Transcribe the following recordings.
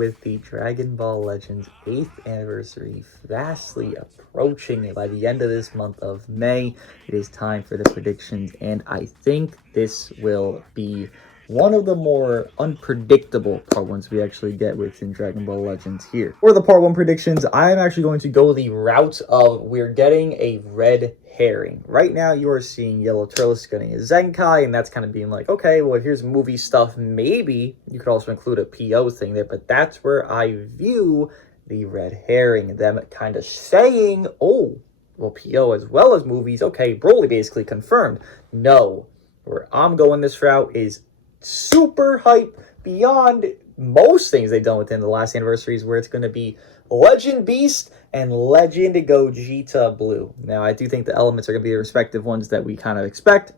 With the Dragon Ball Legends 8th anniversary fastly approaching by the end of this month of May, it is time for the predictions, and I think this will be one of the more unpredictable part ones we actually get within Dragon Ball Legends here. For the part one predictions, I am actually going to go the route of we're getting a red herring. Right now, you are seeing Yellow Turles getting a Zenkai, and that's kind of being like, okay, well, here's movie stuff. Maybe you could also include a PO thing there, but that's where I view the red herring, them kind of saying, oh, well, PO as well as movies. Okay, Broly basically confirmed. No, where I'm going this route is super hype beyond most things they've done within the last anniversaries, where it's going to be Legend Beast and Legend Gogeta Blue. Now, I do think the elements are going to be the respective ones that we kind of expect,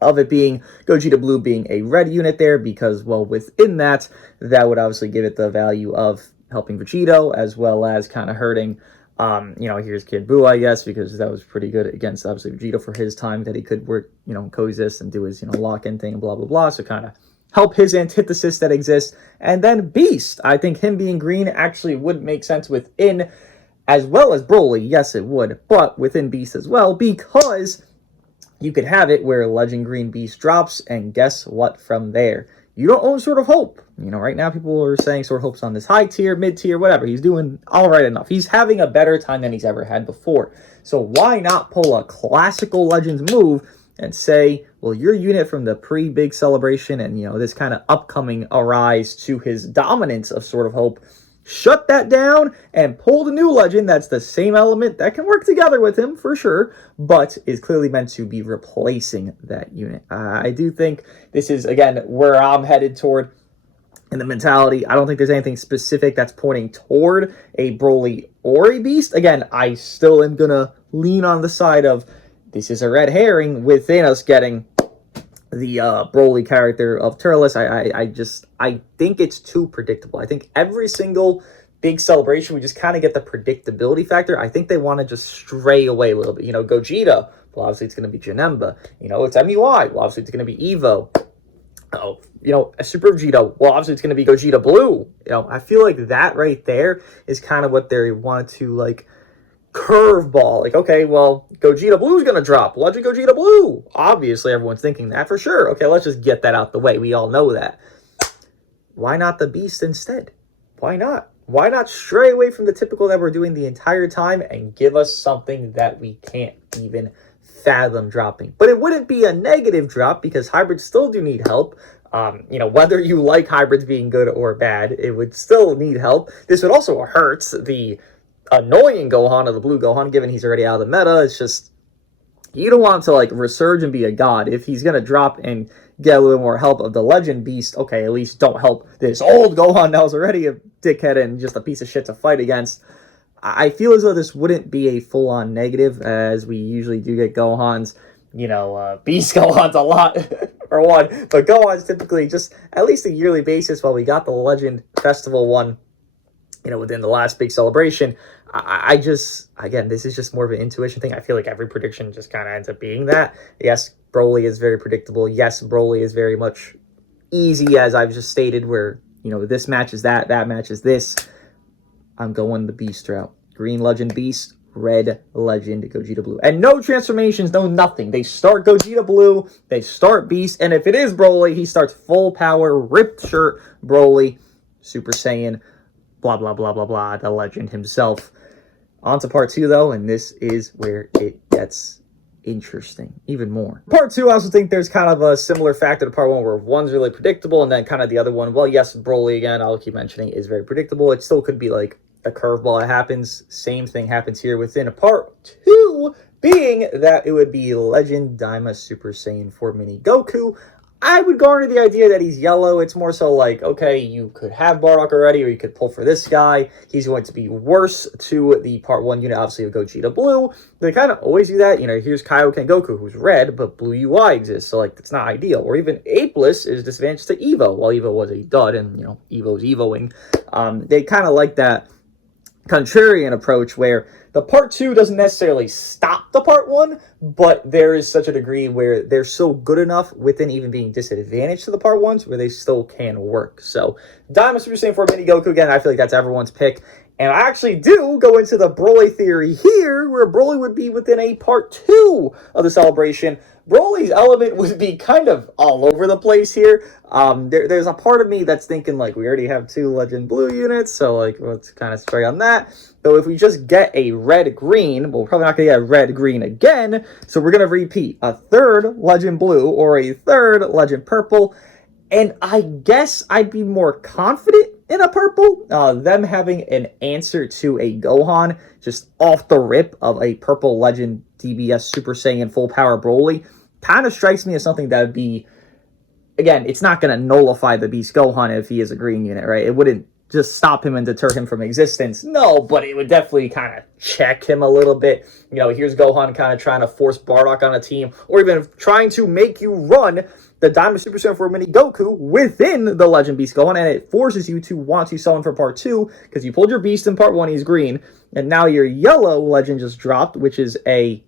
of it being Gogeta Blue being a red unit there, because, well, within that, that would obviously give it the value of helping Vegito, as well as kind of hurting, here's Kid Buu, I guess, because that was pretty good against, obviously, Vegito for his time, that he could work, coexist and do his, lock-in thing and blah, blah, blah, so kind of help his antithesis that exists. And then Beast, I think him being green actually would make sense within, as well as Broly, yes it would, but within Beast as well, because you could have it where Legend Green Beast drops, and guess what from there? You don't own Sword of Hope. Right now people are saying Sword of Hope's on this high tier, mid tier, whatever. He's doing all right enough. He's having a better time than he's ever had before. So why not pull a classical Legends move and say, well, your unit from the pre-big celebration and, this kind of upcoming arise to his dominance of Sword of Hope, shut that down and pull the new Legend that's the same element that can work together with him for sure, but is clearly meant to be replacing that unit. I do think this is, again, where I'm headed toward in the mentality. I don't think there's anything specific that's pointing toward a Broly or a Beast. Again, I still am going to lean on the side of this is a red herring within us getting the Broly character of Turles. I think it's too predictable. I think every single big celebration, we just kind of get the predictability factor. I think they want to just stray away a little bit. Gogeta, well, obviously it's going to be Janemba. It's MUI, well, obviously it's going to be Evo. Oh, a Super Vegeta, well, obviously it's going to be Gogeta Blue. I feel like that right there is kind of what they want to, curveball. Okay, well, Gogeta Blue's gonna drop. Legend Gogeta Blue. Obviously, everyone's thinking that for sure. Okay, let's just get that out the way. We all know that. Why not the Beast instead? Why not? Why not stray away from the typical that we're doing the entire time and give us something that we can't even fathom dropping? But it wouldn't be a negative drop, because hybrids still do need help. Whether you like hybrids being good or bad, it would still need help. This would also hurt the annoying Gohan of the Blue Gohan, given he's already out of the meta. It's just, you don't want him to resurge and be a god. If he's gonna drop and get a little more help of the Legend Beast, okay, at least don't help this old Gohan that was already a dickhead and just a piece of shit to fight against. I feel as though this wouldn't be a full-on negative, as we usually do get Gohans, Beast Gohans a lot, for one, but Gohans typically just at least a yearly basis. While we got the Legend Festival one, within the last big celebration, I just, again, this is just more of an intuition thing. I feel like every prediction just kind of ends up being that. Yes, Broly is very predictable. Yes, Broly is very much easy, as I've just stated, where, this matches that matches this. I'm going the Beast route. Green Legend Beast, red Legend Gogeta Blue. And no transformations, no nothing. They start Gogeta Blue, they start Beast, and if it is Broly, he starts full power, ripped shirt Broly, Super Saiyan, blah, blah, blah, blah, blah, the Legend himself. On to part two, though, and this is where it gets interesting even more. Part two, I also think there's kind of a similar factor to part one, where one's really predictable, and then kind of the other one, well, yes, Broly, again, I'll keep mentioning, is very predictable. It still could be a curveball that happens. Same thing happens here within a part two, being that it would be Legend Daima Super Saiyan 4 Mini Goku. I would garner the idea that he's yellow. It's more so okay, you could have Bardock already, or you could pull for this guy. He's going to be worse to the part one unit, obviously, of Gogeta Blue. They kind of always do that. Here's Kaioken Goku, who's red, but blue UI exists, so, it's not ideal. Or even Apeless is disadvantaged to Evo, while Evo was a dud, and, Evo's Evoing. They kind of like that contrarian approach where the part 2 doesn't necessarily stop the part 1, but there is such a degree where they're so good enough within even being disadvantaged to the part 1s where they still can work. So Diamond Super Saiyan 4 Mini Goku, again, I feel like that's everyone's pick. And I actually do go into the Broly theory here, where Broly would be within a part 2 of the celebration. Broly's element would be kind of all over the place here. There's a part of me that's thinking, like, we already have 2 Legend Blue units, so, like, let's kind of stray on that. Though if we just get a red-green, well, we're probably not going to get a red-green again, so we're going to repeat a 3rd Legend Blue or a 3rd Legend Purple. And I guess I'd be more confident in a purple. Them having an answer to a Gohan just off the rip of a purple Legend DBS Super Saiyan Full Power Broly kind of strikes me as something that would be, again, it's not going to nullify the Beast Gohan if he is a green unit, right? It wouldn't just stop him and deter him from existence. No, but it would definitely kind of check him a little bit. You know, here's Gohan kind of trying to force Bardock on a team, or even trying to make you run the Diamond Super Saiyan 4 Mini Goku within the Legend Beast Gohan, and it forces you to want to summon for part 2, because you pulled your Beast in part 1, he's green, and now your yellow Legend just dropped, which is a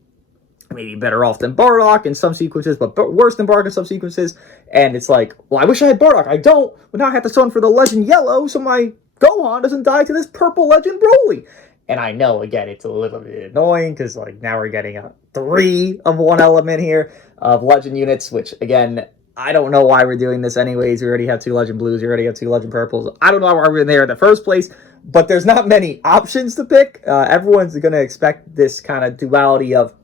maybe better off than Bardock in some sequences, but worse than Bardock in some sequences. And it's like, well, I wish I had Bardock. I don't. But now I have to summon for the Legend Yellow, so my Gohan doesn't die to this purple Legend Broly. And I know, again, it's a little bit annoying, because, like, now we're getting a 3 of 1 element here of Legend units, which, again, I don't know why we're doing this anyways. We already have 2 Legend Blues. We already have 2 Legend Purples. I don't know why we're there in the first place, but there's not many options to pick. Everyone's going to expect this kind of duality of,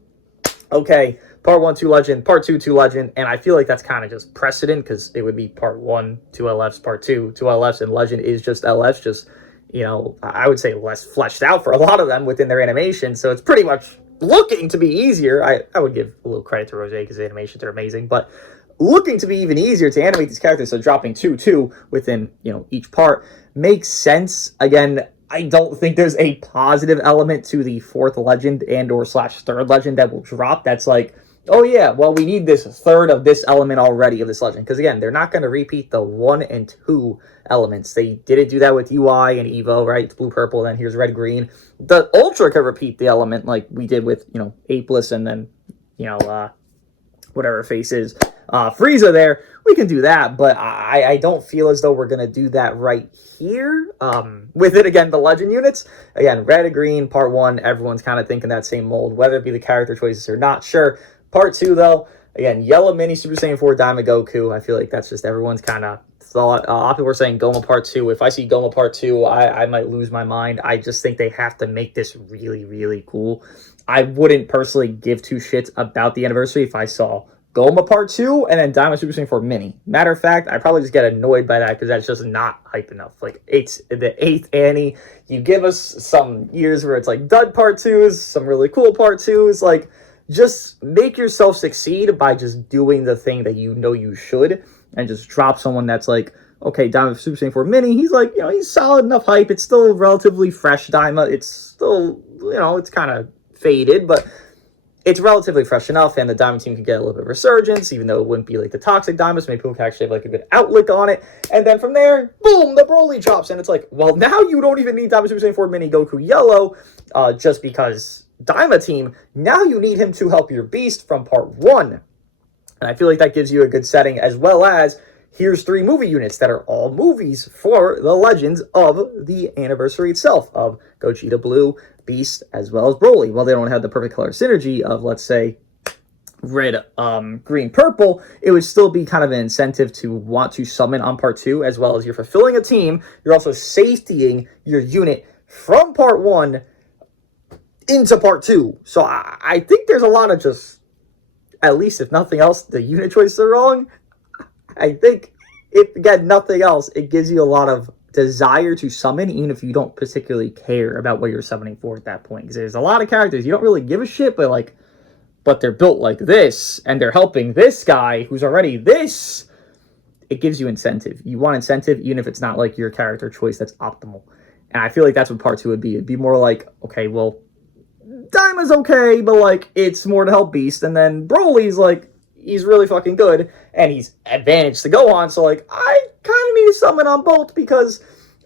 okay, part 1, 2 Legend, part 2, 2 Legend, and I feel like that's kind of just precedent, because it would be part 1, 2 LFs, part 2, 2 LFs, and Legend is just LFs, just, you know, I would say less fleshed out for a lot of them within their animation, so it's pretty much looking to be easier. I would give a little credit to Rose, because the animations are amazing, but looking to be even easier to animate these characters, so dropping 2 within, you know, each part makes sense. Again, I don't think there's a positive element to the 4th Legend and or / 3rd Legend that will drop that's like, oh yeah, well, we need this 3rd of this element already of this Legend. Because again, they're not going to repeat the 1 and 2 elements. They didn't do that with UI and Evo, right? It's blue, purple, then here's red, green. The Ultra could repeat the element like we did with, you know, Apeless and then, you know, whatever face is, Frieza there. We can do that, but I don't feel as though we're going to do that right here. With it, again, the Legend units, again, red and green, part 1, everyone's kind of thinking that same mold, whether it be the character choices or not, sure. Part 2, though, again, yellow mini Super Saiyan 4 Diamond Goku. I feel like that's just everyone's kind of thought. A lot of people are saying Goma part 2. If I see Goma part 2, I might lose my mind. I just think they have to make this really, really cool. I wouldn't personally give 2 shits about the anniversary if I saw Goma Part 2 and then Diamond Super Saiyan 4 Mini. Matter of fact, I probably just get annoyed by that because that's just not hype enough. Like, it's the 8th Annie. You give us some years where it's like dud Part 2s, some really cool Part 2s. Like, just make yourself succeed by just doing the thing that you know you should, and just drop someone that's like, okay, Diamond Super Saiyan 4 Mini, he's like, you know, he's solid enough hype. It's still relatively fresh Daima. It's still, you know, it's kind of faded, but it's relatively fresh enough, and the Diamond team can get a little bit of resurgence, even though it wouldn't be like the toxic Diamonds. Maybe people can actually have like a good outlook on it. And then from there, boom, the Broly drops, and it's like, well, now you don't even need Diamond Super Saiyan 4 Mini Goku Yellow, just because Daima team, now you need him to help your Beast from part 1. And I feel like that gives you a good setting, as well as here's 3 movie units that are all movies for the legends of the anniversary itself, of Gogeta Blue, Beast, as well as Broly. While they don't have the perfect color synergy of, let's say, red, green, purple, it would still be kind of an incentive to want to summon on part 2, as well as you're fulfilling a team. You're also safetying your unit from part 1 into part 2. So I think there's a lot of just, at least if nothing else, the unit choices are wrong. I think, if again, nothing else, it gives you a lot of desire to summon, even if you don't particularly care about what you're summoning for at that point. Because there's a lot of characters you don't really give a shit, but like, but they're built like this, and they're helping this guy who's already this. It gives you incentive. You want incentive, even if it's not like your character choice that's optimal. And I feel like that's what part 2 would be. It'd be more like, okay, well, Daima's okay, but like, it's more to help Beast, and then Broly's like, he's really fucking good, and he's advantaged to Gohan, so like, I kind of need to summon on both, because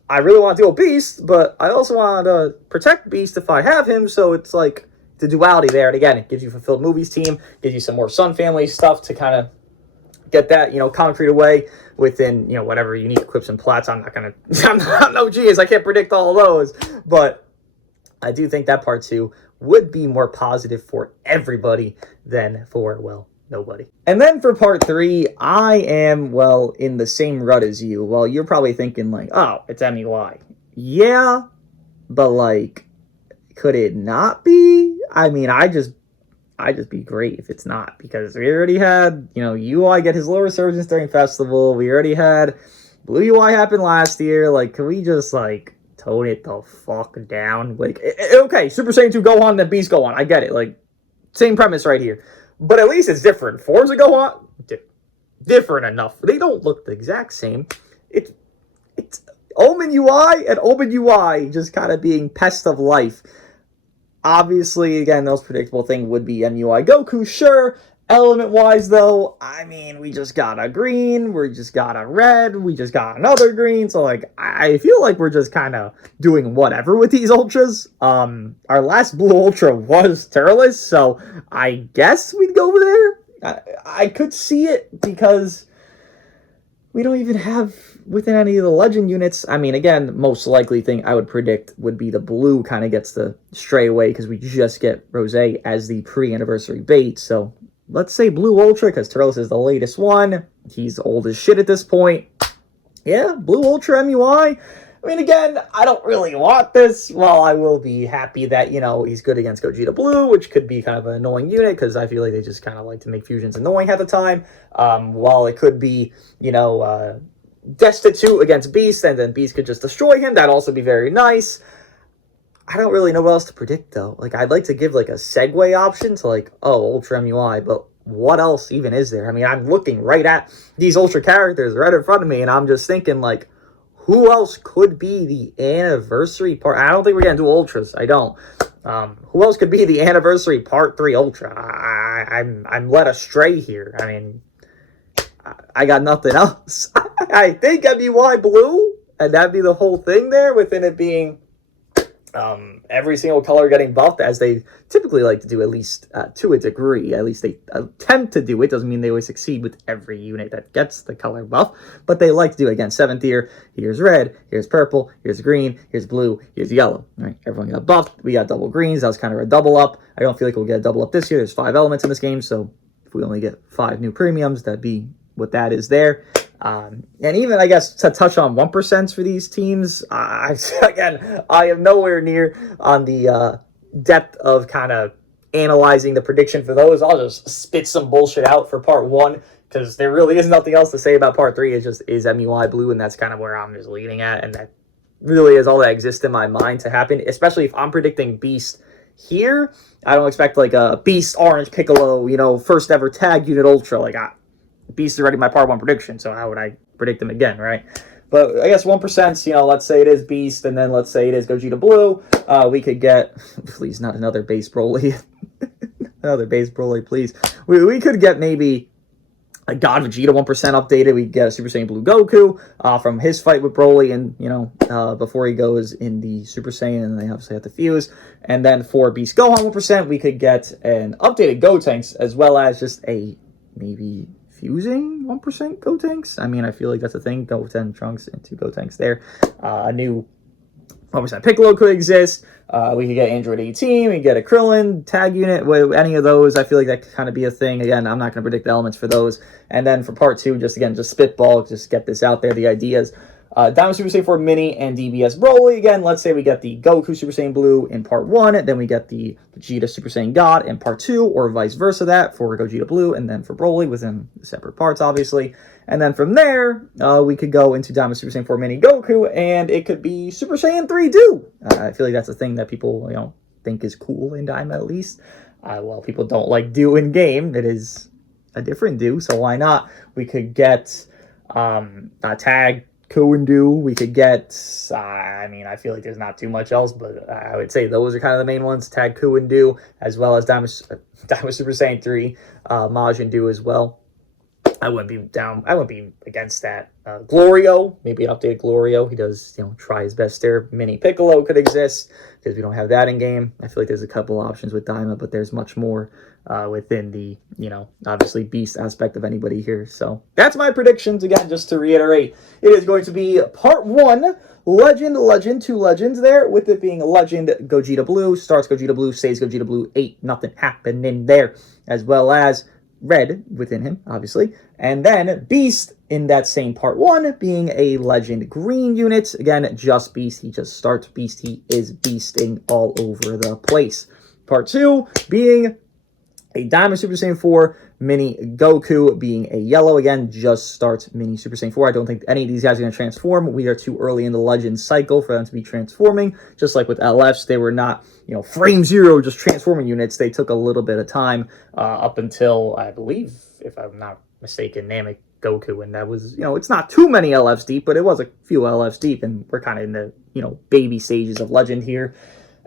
I really want to deal with Beast, but I also want to protect Beast if I have him, so it's like the duality there. And again, it gives you Fulfilled Movies team, gives you some more Sun Family stuff to kind of get that, concrete away within, whatever unique equips and plats. I'm not no genius. I can't predict all of those, but I do think that part 2 would be more positive for everybody than for, well, nobody. And then for part 3, I am, well, in the same rut as you. Well, you're probably thinking like, oh, it's MUI. Yeah, but like, could it not be? I mean, I just be great if it's not, because we already had, UI get his low resurgence during festival. We already had Blue UI happen last year. Like, can we just like tone it the fuck down? Like, okay, Super Saiyan 2 Gohan, then Beast Gohan. I get it. Like, same premise right here. But at least it's different. Forza Gohan, different enough. They don't look the exact same. It's Omen UI and Omen UI just kind of being pest of life. Obviously, again, the most predictable thing would be MUI Goku, sure. Element-wise, though, I mean, we just got a green, we just got a red, we just got another green, so, like, I feel like we're just kind of doing whatever with these Ultras. Our last Blue Ultra was Turles, so I guess we'd go there. I could see it, because we don't even have within any of the Legend units. I mean, again, most likely thing I would predict would be the blue kind of gets the stray away, because we just get Rose as the pre-anniversary bait, so let's say Blue Ultra, because Turles is the latest one. He's old as shit at this point. Yeah, Blue Ultra MUI. I mean, again, I don't really want this. Well, I will be happy that, he's good against Gogeta Blue, which could be kind of an annoying unit, because I feel like they just kind of like to make fusions annoying at the time. While it could be, destitute against Beast, and then Beast could just destroy him, that'd also be very nice. I don't really know what else to predict, though. Like, I'd like to give, like, a segue option to, like, oh, Ultra MUI, but what else even is there? I mean, I'm looking right at these Ultra characters right in front of me, and I'm just thinking, like, who else could be the anniversary part? I don't think we're going to do Ultras. I don't. Who else could be the anniversary part 3 Ultra? I'm led astray here. I mean, I got nothing else. I think MUI Blue, and that'd be the whole thing there, within it being every single color getting buffed, as they typically like to do, at least to a degree. At least they attempt to do it. Doesn't mean they always succeed with every unit that gets the color buff, but they like to do it. Again, 7th tier, here's red, here's purple, here's green, here's blue, here's yellow. All right, everyone got buffed. We got double greens. That was kind of a double up. I don't feel like we'll get a double up this year. There's 5 elements in this game, so if we only get 5 new premiums, that'd be what that is there. And even, I guess, to touch on 1% for these teams, again, I am nowhere near on the depth of kind of analyzing the prediction for those. I'll just spit some bullshit out for part 1, because there really is nothing else to say about part 3. It just is MUI Blue, and that's kind of where I'm just leaning at, and that really is all that exists in my mind to happen, especially if I'm predicting Beast here. I don't expect, like, a Beast Orange Piccolo, first ever tag unit Ultra. Like, Beast is already my part 1 prediction, so how would I predict them again, right? But I guess 1%, let's say it is Beast, and then let's say it is Gogeta Blue. We could get, please, not another base Broly. Another base Broly, please. We could get maybe a God Vegeta 1% updated. We get a Super Saiyan Blue Goku from his fight with Broly, and, before he goes in the Super Saiyan, and they obviously have to fuse. And then for Beast Gohan 1%, we could get an updated Gotenks, as well as just a maybe fusing 1% Gotenks. I mean, I feel like that's a thing. Goten Trunks and 2 Gotenks there. A new 1% Piccolo could exist. We could get Android 18. We could get a Krillin tag unit. Any of those, I feel like that could kind of be a thing. Again, I'm not going to predict the elements for those. And then for part 2, just spitball, just get this out there, the ideas. Diamond Super Saiyan 4 Mini and DBS Broly. Again, let's say we get the Goku Super Saiyan Blue in part 1, then we get the Vegeta Super Saiyan God in part 2, or vice versa that for Gogeta Blue, and then for Broly within separate parts, obviously. And then from there, we could go into Diamond Super Saiyan 4 Mini Goku, and it could be Super Saiyan 3 Do. I feel like that's a thing that people, think is cool in Diamond, at least. Well, people don't like Do in game. It is a different Do, so why not? We could get Tag Ku and Do. We could get, I feel like there's not too much else, but I would say those are kind of the main ones. Tag Ku and Do, as well as Diamond Super Saiyan 3, Maj and Do as well. I wouldn't be down. I wouldn't be against that. Glorio, maybe an updated Glorio. He does, try his best there. Mini Piccolo could exist because we don't have that in game. I feel like there's a couple options with Daima, but there's much more within the, obviously beast aspect of anybody here. So that's my predictions. Again, just to reiterate, it is going to be part 1. Legend, 2 legends there, with it being Legend Gogeta Blue, starts Gogeta Blue, stays Gogeta Blue, 8, nothing happening there, as well as Red within him, obviously, and then Beast in that same part 1 being a Legend Green unit. Again, just Beast. He just starts Beast. He is beasting all over the place. Part 2 being a Diamond Super Saiyan 4 Mini Goku, being a yellow. Again, just starts Mini Super Saiyan 4. I don't think any of these guys are going to transform. We are too early in the Legend cycle for them to be transforming. Just like with LFs, they were not, frame 0 just transforming units. They took a little bit of time up until, I believe, if I'm not mistaken, Namek Goku, and that was, it's not too many LFs deep, but it was a few LFs deep, and we're kind of in the, baby stages of Legend here,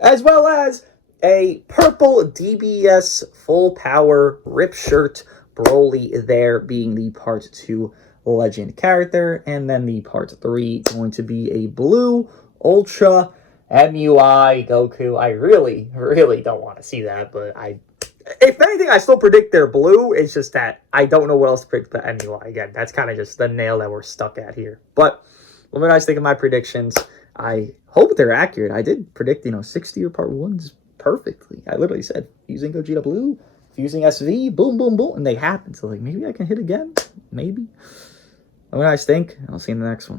as well as a purple DBS full power rip shirt Broly there, being the part 2 Legend character, and then the part 3 going to be a blue Ultra MUI Goku. I really, really don't want to see that, but if anything, I still predict they're blue. It's just that I don't know what else to predict the MUI. Again, that's kind of just the nail that we're stuck at here. But let me guys think of my predictions. I hope they're accurate. I did predict, 60 or part 1s perfectly. I literally said using Gogeta Blue, fusing SV, boom, boom, boom, and they happened. So, maybe I can hit again. Maybe. What do you guys think? I'll see you in the next one.